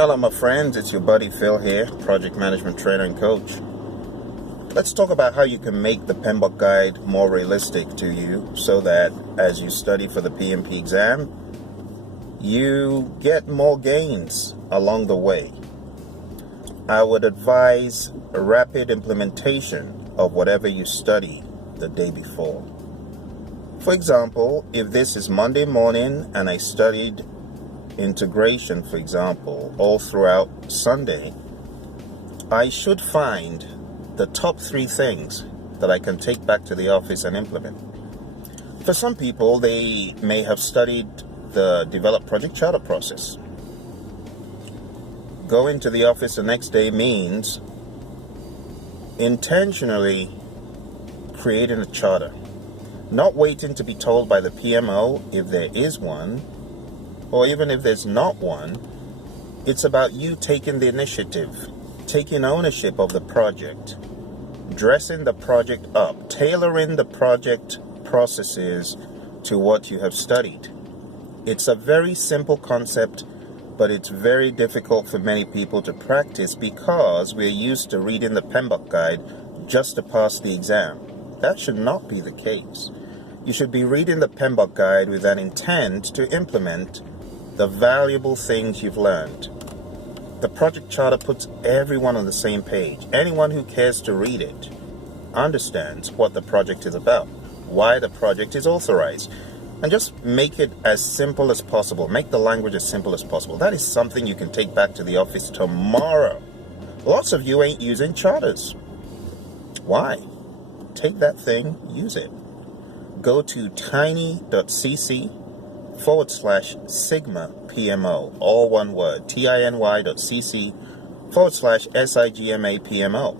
Hello my friends, it's your buddy Phil here, project management trainer and coach. Let's talk about how you can make the PMBOK guide more realistic to you so that as you study for the PMP exam, you get more gains along the way. I would advise a rapid implementation of whatever you study the day before. For example, if this is Monday morning and I studied integration, for example, all throughout Sunday, I should find the top 3 things that I can take back to the office and implement. For some people, they may have studied the develop project charter process. Going to the office the next day means intentionally creating a charter, not waiting to be told by the PMO if there is one, or even if there's not one. It's about you taking the initiative, taking ownership of the project, dressing the project up, tailoring the project processes to what you have studied. It's a very simple concept, but it's very difficult for many people to practice because we're used to reading the PMBOK guide just to pass the exam. That should not be the case. You should be reading the PMBOK guide with an intent to implement the valuable things you've learned. The project charter puts everyone on the same page. Anyone who cares to read it understands what the project is about, why the project is authorized, and just make it as simple as possible. Make the language as simple as possible. That is something you can take back to the office tomorrow. Lots of you ain't using charters. Why? Take that thing, use it. Go to tiny.cc/Sigma PMO, all one word, tiny.cc/SIGMA PMO.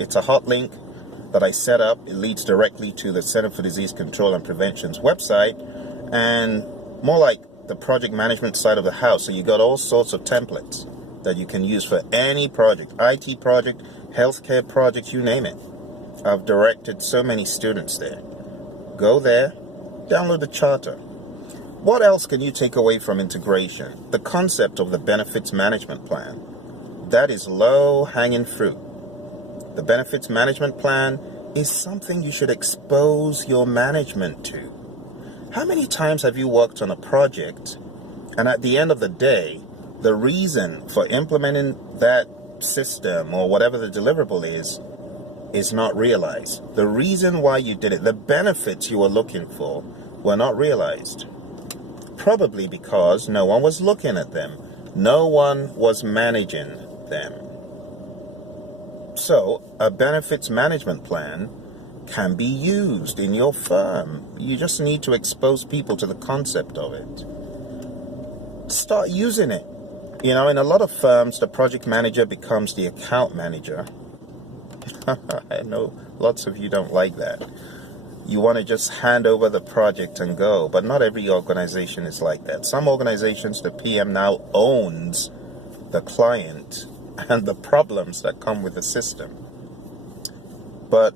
It's a hot link that I set up. It leads directly to the Center for Disease Control and Prevention's website, and more like the project management side of the house. So you got all sorts of templates that you can use for any project, IT project, healthcare project, you name it. I've directed so many students there. Go there, download the charter. What else can you take away from integration? The concept of the benefits management plan. That is low-hanging fruit. The benefits management plan is something you should expose your management to. How many times have you worked on a project and at the end of the day, the reason for implementing that system or whatever the deliverable is not realized? The reason why you did it, the benefits you were looking for were not realized. Probably because no one was looking at them. No one was managing them. So, a benefits management plan can be used in your firm. You just need to expose people to the concept of it. Start using it. You know, in a lot of firms, the project manager becomes the account manager. I know lots of you don't like that. You want to just hand over the project and go, but not every organization is like that. Some organizations, the PM now owns the client and the problems that come with the system. But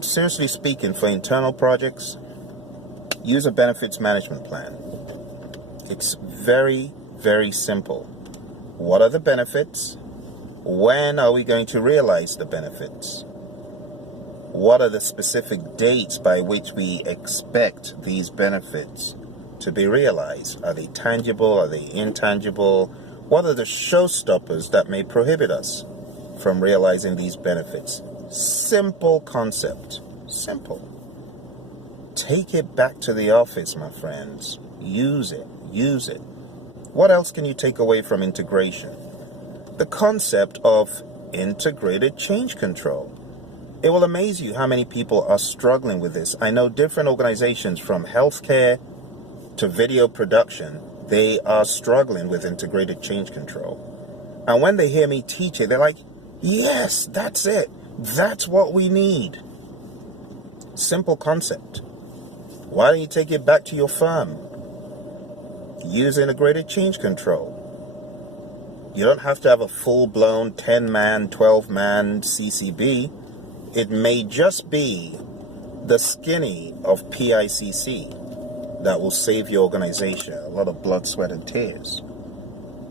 seriously speaking, for internal projects, use a benefits management plan. It's very, very simple. What are the benefits? When are we going to realize the benefits? What are the specific dates by which we expect these benefits to be realized? Are they tangible? Are they intangible? What are the showstoppers that may prohibit us from realizing these benefits? Simple concept. Simple. Take it back to the office, my friends. Use it. Use it. What else can you take away from integration? The concept of integrated change control. It will amaze you how many people are struggling with this. I know different organizations from healthcare to video production, they are struggling with integrated change control. And when they hear me teach it, they're like, yes, that's it. That's what we need. Simple concept. Why don't you take it back to your firm? Use integrated change control. You don't have to have a full-blown 10-man, 12-man CCB. It may just be the skinny of PICC that will save your organization a lot of blood, sweat, and tears.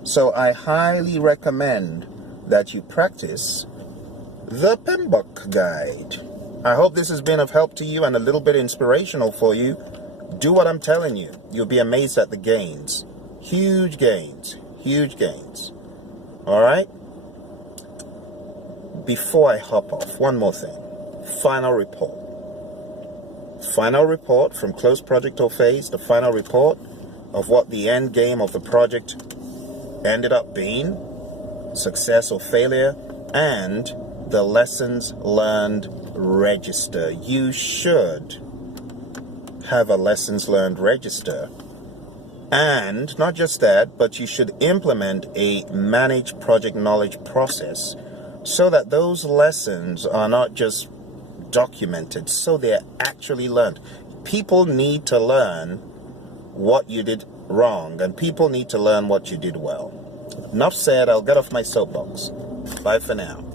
So I highly recommend that you practice the PMBOK guide. I hope this has been of help to you and a little bit inspirational for you. Do what I'm telling you. You'll be amazed at the gains. Huge gains. Huge gains. All right? Before I hop off, one more thing. Final report. Final report from closed project or phase, the final report of what the end game of the project ended up being, success or failure, and the lessons learned register. You should have a lessons learned register. And not just that, but you should implement a managed project knowledge process so that those lessons are not just documented, so they're actually learned. People need to learn what you did wrong, and people need to learn what you did well. Enough said. I'll get off my soapbox. Bye for now.